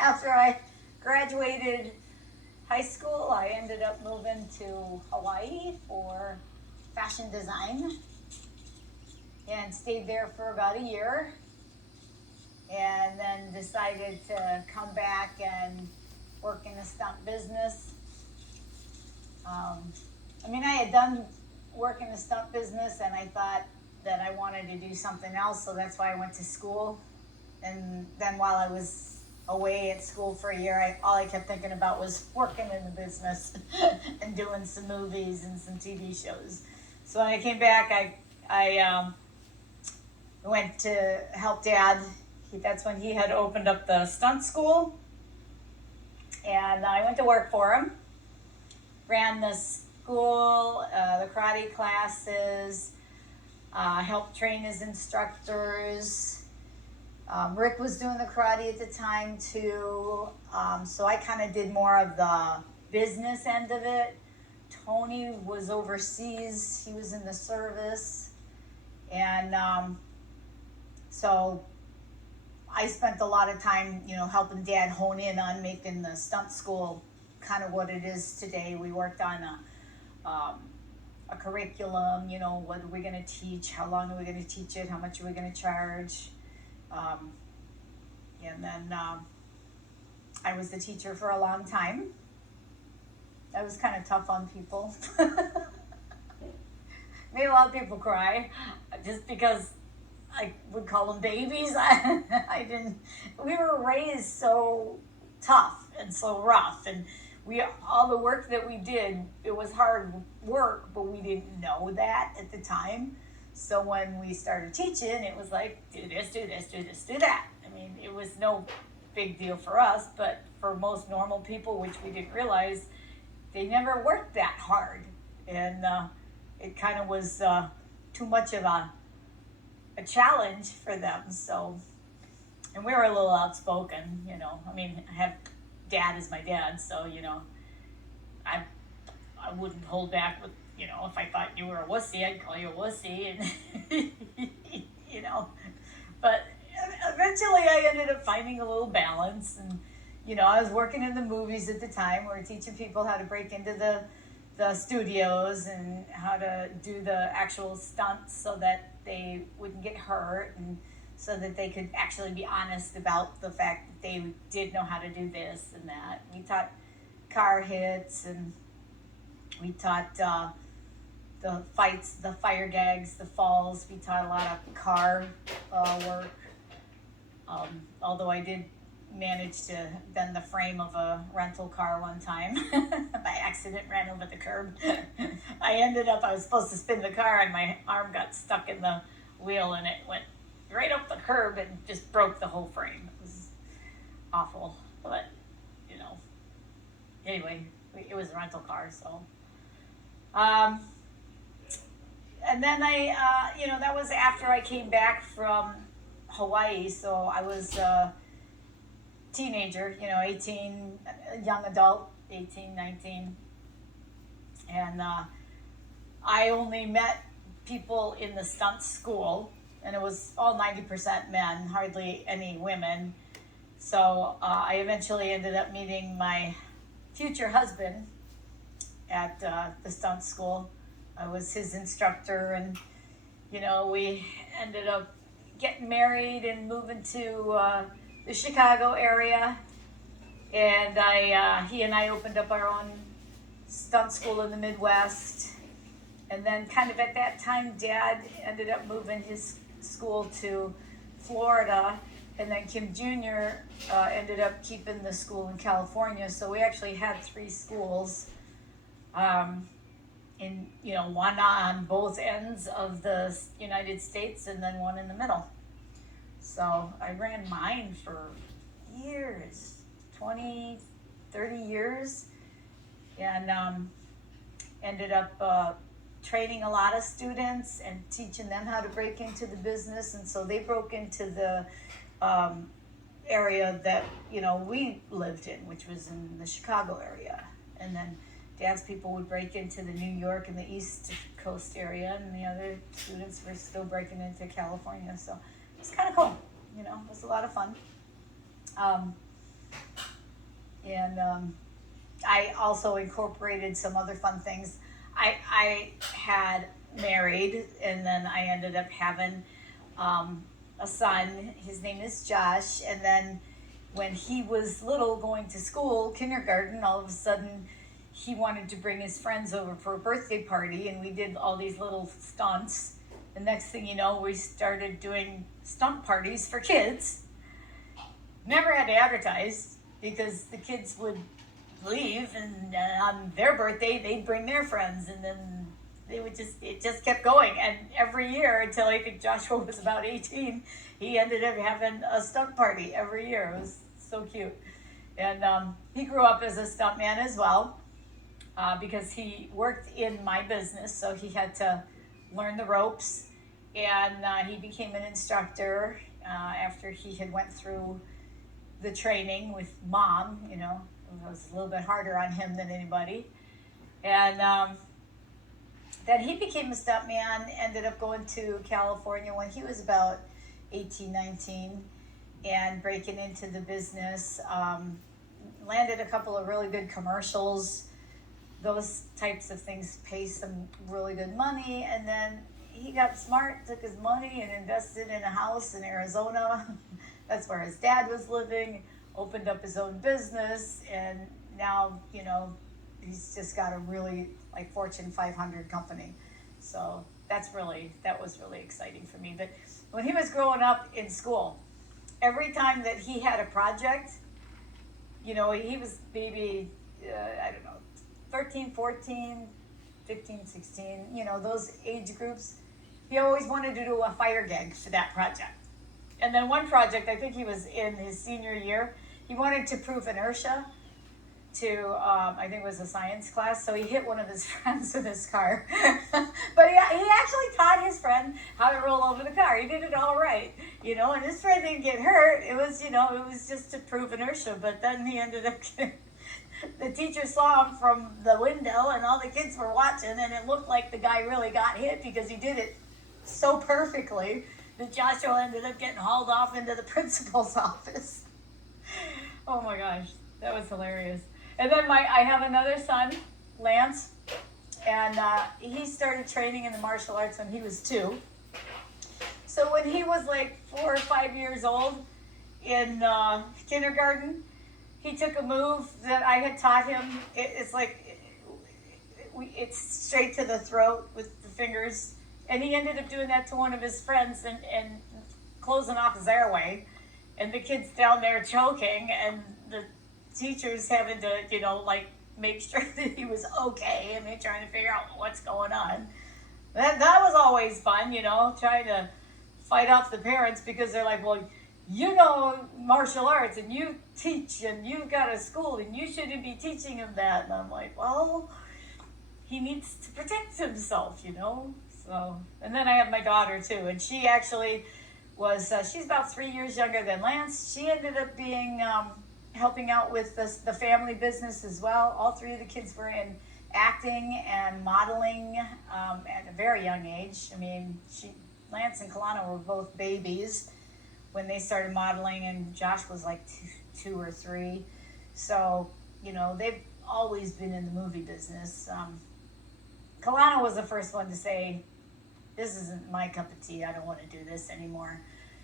After I graduated high school, I ended up moving to Hawaii for fashion design and stayed there for about a year, and then decided to come back and work in the stunt business. I had done work in the stunt business, and I thought that I wanted to do something else, so that's why I went to school. And then while I was away at school for a year, all I kept thinking about was working in the business and doing some movies and some TV shows. So when I came back, I went to help Dad. That's when he had opened up the stunt school, and I went to work for him. Ran the school, the karate classes, helped train his instructors. Rick was doing the karate at the time too, so I kind of did more of the business end of it. Tony was overseas, he was in the service, and so I spent a lot of time, helping Dad hone in on making the stunt school kind of what it is today. We worked on a curriculum, what are we going to teach, how long are we going to teach it, how much are we going to charge. And then I was the teacher for a long time. That was kind of tough on people. Made a lot of people cry just because I would call them babies. We were raised so tough and so rough, and all the work that we did, it was hard work, but we didn't know that at the time. So when we started teaching, it was like, do this, do this, do this, do that. It was no big deal for us, but for most normal people, which we didn't realize, they never worked that hard. And it kind of was too much of a challenge for them. So, and we were a little outspoken, I have Dad as my dad, so, I wouldn't hold back with, if I thought you were a wussy, I'd call you a wussy, and, but eventually I ended up finding a little balance, and, I was working in the movies at the time. We were teaching people how to break into the studios and how to do the actual stunts so that they wouldn't get hurt, and so that they could actually be honest about the fact that they did know how to do this and that. We taught car hits, and we taught the fights, the fire gags, the falls. We taught a lot of car work. Although I did manage to bend the frame of a rental car one time. By accident, ran over the curb. I was supposed to spin the car, and my arm got stuck in the wheel, and it went right up the curb and just broke the whole frame. It was awful, but anyway, it was a rental car, so. And then that was after I came back from Hawaii, so I was a teenager, 18, young adult, 18, 19, and I only met people in the stunt school, and it was all 90% men, hardly any women. So I eventually ended up meeting my future husband at the stunt school. I was his instructor, and we ended up getting married and moving to the Chicago area, and he and I opened up our own stunt school in the Midwest. And then kind of at that time, Dad ended up moving his school to Florida, and then Kim Jr. Ended up keeping the school in California. So we actually had 3 schools, one on both ends of the United States, and then one in the middle. So I ran mine for years, 20, 30 years, and ended up training a lot of students and teaching them how to break into the business. And so they broke into the area that we lived in, which was in the Chicago area. And then Dad's people would break into the New York and the East Coast area, and the other students were still breaking into California. So it was kind of cool, it was a lot of fun. And I also incorporated some other fun things. I had married, and then I ended up having um, a son. His name is Josh. And then when he was little, going to school, kindergarten, all of a sudden he wanted to bring his friends over for a birthday party, and we did all these little stunts. The next thing you know, we started doing stunt parties for kids. Never had to advertise because the kids would leave, and on their birthday they'd bring their friends, and then it just kept going. And every year until I think Joshua was about 18, he ended up having a stunt party every year. It was so cute. And he grew up as a stuntman as well, because he worked in my business, so he had to learn the ropes. And he became an instructor after he had went through the training with mom. It was a little bit harder on him than anybody. And then he became a stuntman, ended up going to California when he was about 18, 19, and breaking into the business. Landed a couple of really good commercials. Those types of things pay some really good money. And then he got smart, took his money and invested in a house in Arizona. That's where his dad was living, opened up his own business, and now, he's just got a really like Fortune 500 company. So that was really exciting for me. But when he was growing up in school, every time that he had a project, he was maybe, I don't know, 13, 14, 15, 16, those age groups. He always wanted to do a fire gig for that project. And then one project, I think he was in his senior year, he wanted to prove inertia to, I think it was a science class, so he hit one of his friends with his car. But he actually taught his friend how to roll over the car. He did it all right, and his friend didn't get hurt. It was, it was just to prove inertia. But then he ended up getting, the teacher saw him from the window, and all the kids were watching, and it looked like the guy really got hit because he did it so perfectly that Joshua ended up getting hauled off into the principal's office. Oh my gosh, that was hilarious. And then I have another son, Lance, and he started training in the martial arts when he was 2. So when he was like 4 or 5 years old in kindergarten, he took a move that I had taught him. It's like, it's straight to the throat with the fingers. And he ended up doing that to one of his friends and closing off his airway. And the kid's down there choking, and the teacher's having to, make sure that he was okay, and they're trying to figure out what's going on. That was always fun, trying to fight off the parents, because they're like, well, martial arts, and you teach, and you've got a school, and you shouldn't be teaching him that. And I'm like, well, he needs to protect himself, So, and then I have my daughter too, and she actually was, she's about 3 years younger than Lance. She ended up being, helping out with the family business as well. All 3 of the kids were in acting and modeling at a very young age. I mean, Lance and Kahana were both babies when they started modeling, and Josh was like 2 or 3. So, they've always been in the movie business. Kahana was the first one to say, this isn't my cup of tea, I don't want to do this anymore.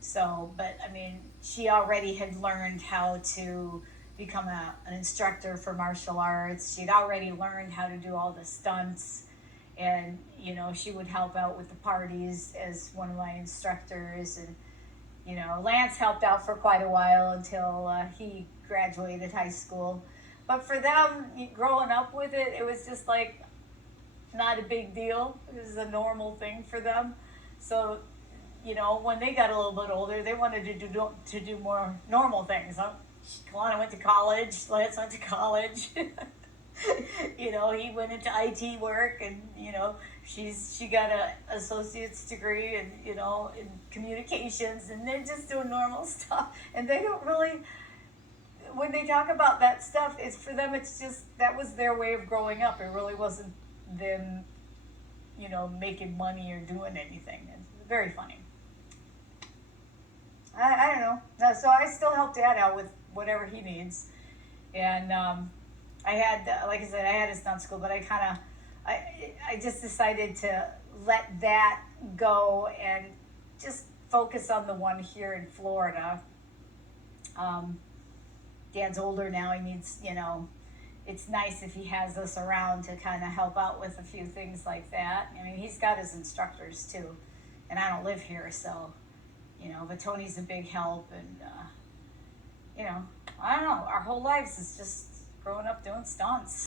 So, but I mean, she already had learned how to become an instructor for martial arts. She'd already learned how to do all the stunts, and she would help out with the parties as one of my instructors. And Lance helped out for quite a while until he graduated high school. But for them, growing up with it, it was just like not a big deal. It was a normal thing for them. So, when they got a little bit older, they wanted to do more normal things. Kalana went to college, Lance went to college. He went into IT work, and she got a associate's degree, and in communications, and they're just doing normal stuff. And they don't really, when they talk about that stuff, it's for them, it's just, that was their way of growing up. It really wasn't them, making money or doing anything. It's very funny. I don't know. So I still help Dad out with whatever he needs. And I had, like I said, I had a stunt school, but I just decided to let that go and just focus on the one here in Florida. Um, Dad's older now. He needs, it's nice if he has us around to kind of help out with a few things like that. I mean, he's got his instructors too, and I don't live here, so, but Tony's a big help. And, I don't know, our whole lives is just growing up doing stunts.